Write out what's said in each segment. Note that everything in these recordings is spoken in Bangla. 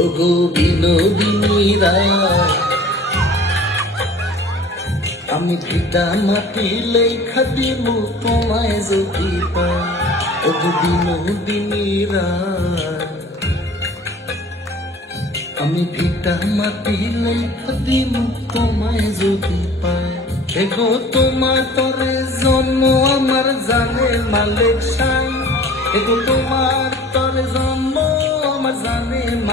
ওগো বিনোদিনী রায় আমি পিতা মাটি লেখা দিব তোমায় যদি ওগো বিনোদিনী আমি দিব তোমায় যদি পাই। এগো তোমার তরে জন্ম, আমার জানে মালিক সাই। এগো তোমার তরে জন্ম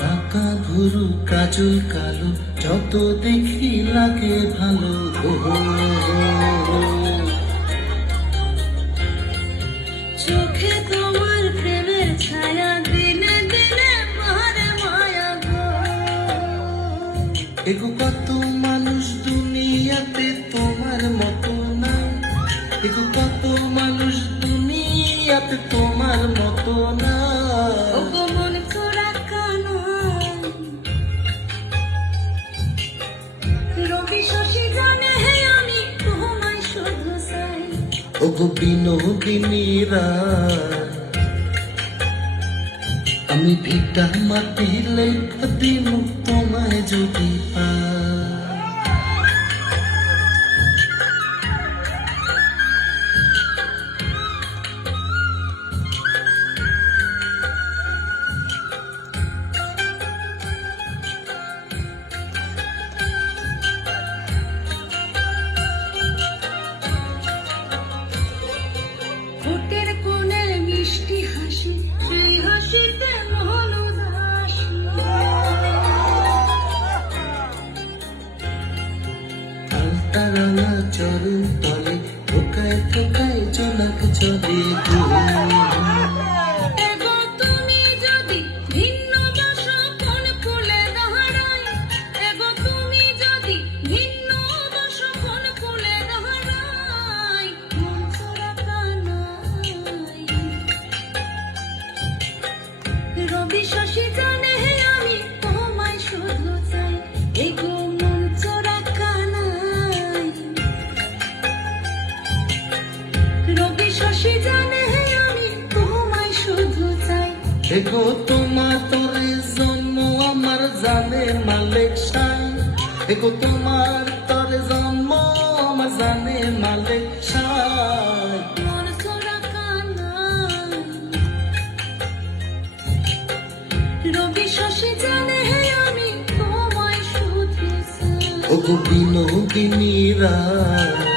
বাঁকা ভুরু কাজল কালো যত দেখি লাগে ভালো। চোখে তোমার প্রেমের ছায়া দিনে দিনে মারে মায়া গো। এগো কত মানুষ দুনিয়াতে তোমার মতো না এগো কত মানুষ দুনিয়াতে তোমার মতো না ওগো বিনোদিনী আমি ভিটা মাতিলে দিন তোমায় যদি পাই। canımdan এগো তোমার তরে জন্ম আমার জানে মালিক শাহ এগো তোমার তরে জন্ম আমার জানে মালিক শাহ রবি শশী জানে আমি তোমায় শুধু চাই। ওগো বিনোদিনী রায়